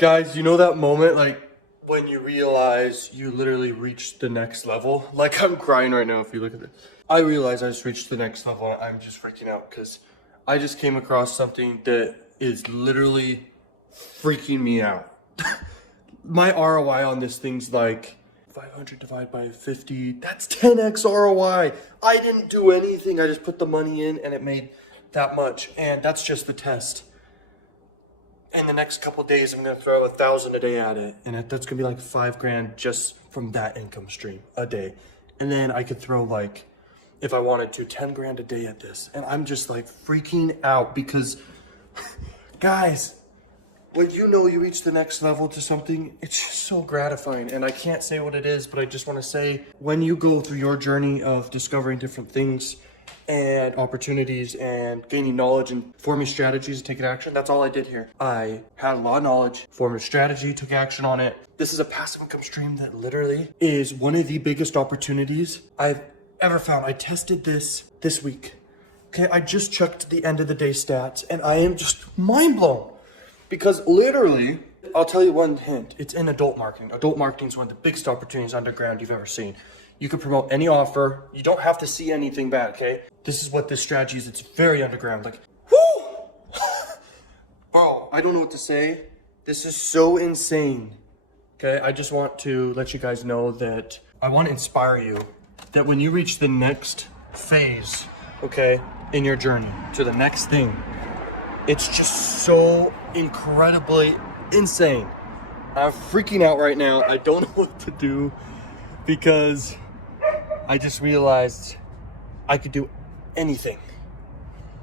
Guys, you know that moment, like, when you realize you literally reached the next level? Like, I'm crying right now if you look at this. I realize I just reached the next level and I'm just freaking out because I just came across something that is literally freaking me out. My ROI on this thing's like 500 divided by 50. That's 10x ROI. I didn't do anything. I just put the money in and it made that much. And that's just the test. In the next couple days, I'm gonna throw 1,000 a day at it, and that's gonna be like $5,000 just from that income stream a day. And then I could throw, like, if I wanted to, 10 grand a day at this. And I'm just like freaking out because, guys, when you know you reach the next level to something, it's just so gratifying. And I can't say what it is, but I just want to say, when you go through your journey of discovering different things and opportunities and gaining knowledge and forming strategies to take action, that's all I did here. I had a lot of knowledge, formed a strategy, took action on it. This is a passive income stream that literally is one of the biggest opportunities I've ever found. I tested this week. Okay, I just checked the end of the day stats and I am just mind blown. Because literally, I'll tell you one hint, it's in adult marketing. Adult marketing is one of the biggest opportunities underground you've ever seen. You can promote any offer. You don't have to see anything bad, okay? This is what this strategy is. It's very underground. Like, whoo! Bro, I don't know what to say. This is so insane. Okay, I just want to let you guys know that I want to inspire you that when you reach the next phase, okay, in your journey to the next thing, it's just so incredibly insane. I'm freaking out right now. I don't know what to do because I just realized I could do anything.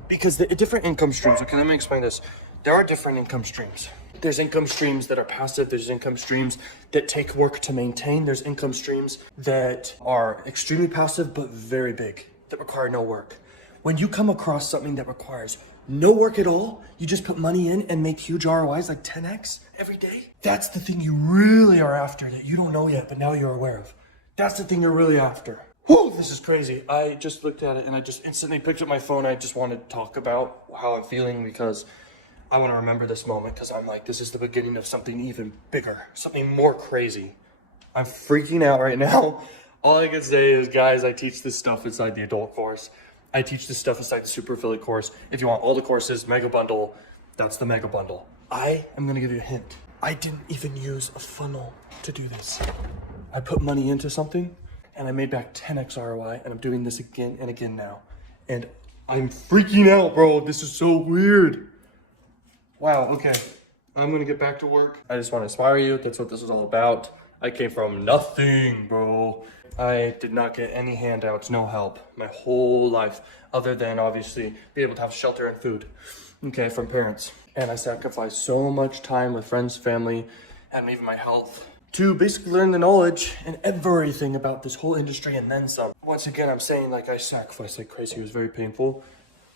Because the different income streams, okay, let me explain this. There are different income streams. There's income streams that are passive. There's income streams that take work to maintain. There's income streams that are extremely passive, but very big, that require no work. When you come across something that requires no work at all, you just put money in and make huge ROIs like 10x every day. That's the thing you really are after that you don't know yet, but now you're aware of. That's the thing you're really after. Whoa, this is crazy. I just looked at it and I just instantly picked up my phone. I just wanted to talk about how I'm feeling because I want to remember this moment because I'm like, this is the beginning of something even bigger, something more crazy. I'm freaking out right now. All I can say is, guys, I teach this stuff inside the adult course. I teach this stuff inside the super affiliate course. If you want all the courses, mega bundle, that's the mega bundle. I am going to give you a hint. I didn't even use a funnel to do this. I put money into something and I made back 10x ROI, and I'm doing this again and again now. And I'm freaking out, bro. This is so weird. Wow, okay. I'm gonna get back to work. I just want to inspire you. That's what this is all about. I came from nothing, bro. I did not get any handouts, no help, my whole life, other than obviously be able to have shelter and food, okay, from parents. And I sacrificed so much time with friends, family, and even my health to basically learn the knowledge and everything about this whole industry and then some. Once again, I'm saying, like, I sacrificed like crazy. It was very painful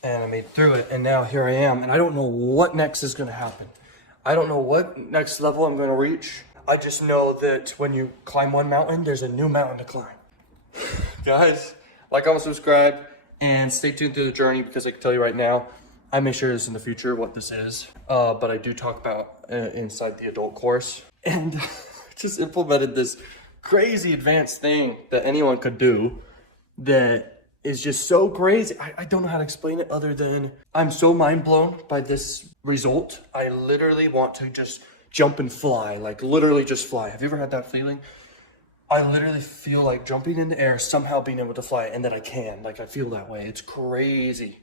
and I made through it. And now here I am, and I don't know what next is gonna happen. I don't know what next level I'm gonna reach. I just know that when you climb one mountain, there's a new mountain to climb. Guys, like, comment, subscribe, and stay tuned through the journey because I can tell you right now, I may share this in the future, what this is. But I do talk about inside the adult course. And just implemented this crazy advanced thing that anyone could do that is just so crazy. I don't know how to explain it other than I'm so mind blown by this result. I literally want to just jump and fly, like literally just fly. Have you ever had that feeling? I literally feel like jumping in the air, somehow being able to fly, and that I can. Like, I feel that way. It's crazy.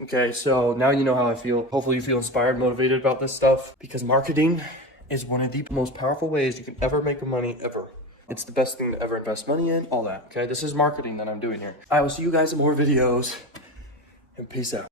Okay, so now you know how I feel. Hopefully you feel inspired, motivated about this stuff, because marketing is one of the most powerful ways you can ever make money ever. It's the best thing to ever invest money in, all that, okay? This is marketing that I'm doing here. I will see you guys in more videos, and peace out.